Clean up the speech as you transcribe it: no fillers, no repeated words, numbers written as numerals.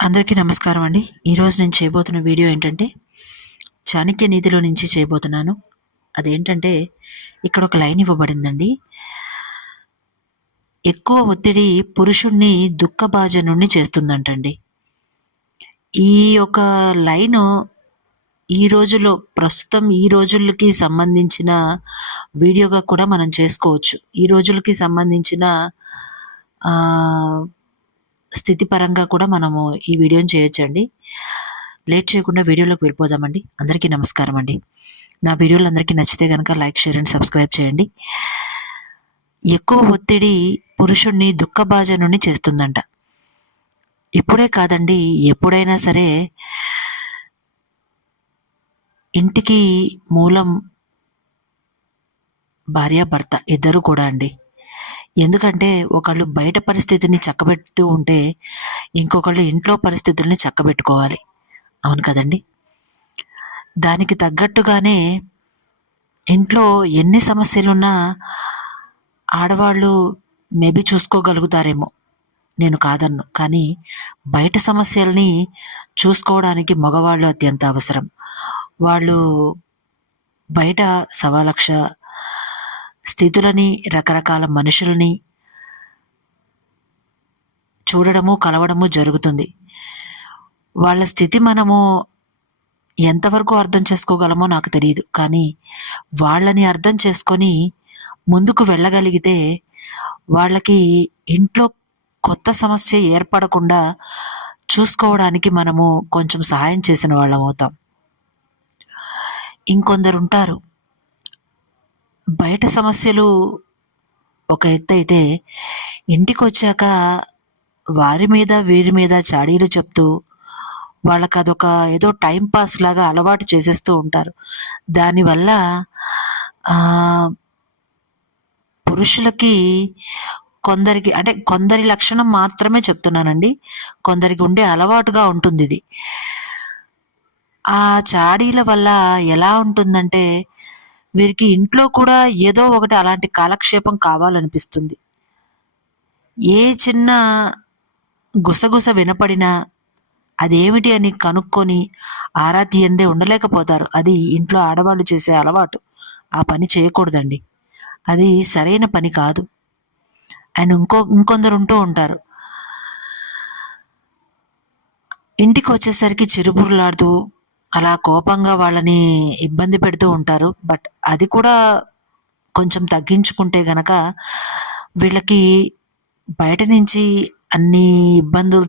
అందరికీ నమస్కారం అండి. ఈరోజు నేను చేయబోతున్న వీడియో ఏంటంటే, చాణక్య నీతిలో నుంచి చేయబోతున్నాను. అదేంటంటే, ఇక్కడ ఒక లైన్ ఇవ్వబడిందండి. ఎక్కువ ఒత్తిడి పురుషుడిని దుఃఖభాజనుడిని చేస్తుందంటండి. ఈ యొక్క లైను ఈ రోజుల్లో ప్రస్తుతం ఈ రోజులకి సంబంధించిన వీడియోగా కూడా మనం చేసుకోవచ్చు. ఈ రోజులకి సంబంధించిన స్థితి పరంగా కూడా మనము ఈ వీడియోని చేయొచ్చండి. లేట్ చేయకుండా వీడియోలోకి వెళ్ళిపోదామండి. అందరికీ నమస్కారం అండి. నా వీడియోలు అందరికీ నచ్చితే కనుక లైక్, షేర్ అండ్ సబ్స్క్రైబ్ చేయండి. ఎక్కువ ఒత్తిడి పురుషుణ్ణి దుఃఖభాజనుని చేస్తుందంట. ఇప్పుడే కాదండి, ఎప్పుడైనా సరే ఇంటికి మూలం భార్యాభర్త ఇద్దరు కూడా అండి. ఎందుకంటే ఒకళ్ళు బయట పరిస్థితిని చక్కబెడుతూ ఉంటే ఇంకొకళ్ళు ఇంట్లో పరిస్థితుల్ని చక్కబెట్టుకోవాలి. అవును కదండి. దానికి తగ్గట్టుగానే ఇంట్లో ఎన్ని సమస్యలున్నా ఆడవాళ్ళు మేబీ చూసుకోగలుగుతారేమో, నేను కాదన్ను. కానీ బయట సమస్యల్ని చూసుకోవడానికి మగవాళ్ళు అత్యంత అవసరం. వాళ్ళు బయట సవాలక్ష స్థితులని, రకరకాల మనుషులని చూడడము, కలవడము జరుగుతుంది. వాళ్ళ స్థితి మనము ఎంతవరకు అర్థం చేసుకోగలమో నాకు తెలియదు. కానీ వాళ్ళని అర్థం చేసుకొని ముందుకు వెళ్ళగలిగితే వాళ్ళకి ఇంట్లో కొత్త సమస్య ఏర్పడకుండా చూసుకోవడానికి మనము కొంచెం సహాయం చేసిన వాళ్ళం అవుతాం. ఇంకొందరుంటారు, బయట సమస్యలు ఒక ఎత్తు అయితే ఇంటికొచ్చాక వారి మీద వీరి మీద చాడీలు చెప్తూ వాళ్ళకి అదొక ఏదో టైం పాస్ లాగా అలవాటు చేసేస్తూ ఉంటారు. దానివల్ల పురుషులకి కొందరికి, అంటే కొందరి లక్షణం మాత్రమే చెప్తున్నానండి, కొందరికి ఉండే అలవాటుగా ఉంటుంది ఇది. ఆ చాడీల వల్ల ఎలా ఉంటుందంటే వీరికి ఇంట్లో కూడా ఏదో ఒకటి అలాంటి కాలక్షేపం కావాలనిపిస్తుంది. ఏ చిన్న గుసగుస వినపడినా అదేమిటి అని కనుక్కొని ఆరా తీయందే ఉండలేకపోతారు. అది ఇంట్లో ఆడవాళ్ళు చేసే అలవాటు. ఆ పని చేయకూడదండి, అది సరైన పని కాదు. అండ్ ఇంకొందరు ఉంటూ ఉంటారు, ఇంటికి వచ్చేసరికి చిరుబుర్లాడుతూ అలా కోపంగా వాళ్ళని ఇబ్బంది పెడుతూ ఉంటారు. బట్ అది కూడా కొంచెం తగ్గించుకుంటే గనక వీళ్ళకి బయట నుంచి అన్ని ఇబ్బందులు